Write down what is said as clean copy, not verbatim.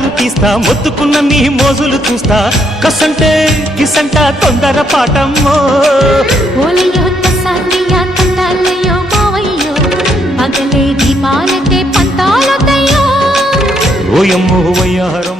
colour తీస్తా మొత్తుకున్న నీ మోజులు చూస్తా కసంటే కిసంట తొందర పాటమ్మో ఓలయ్యో తసానియా తంటాలయ్యో మావయ్యో పగలే దీపాలకే పంతాలొద్దయ్యో ఓయమ్మో వయ్యారం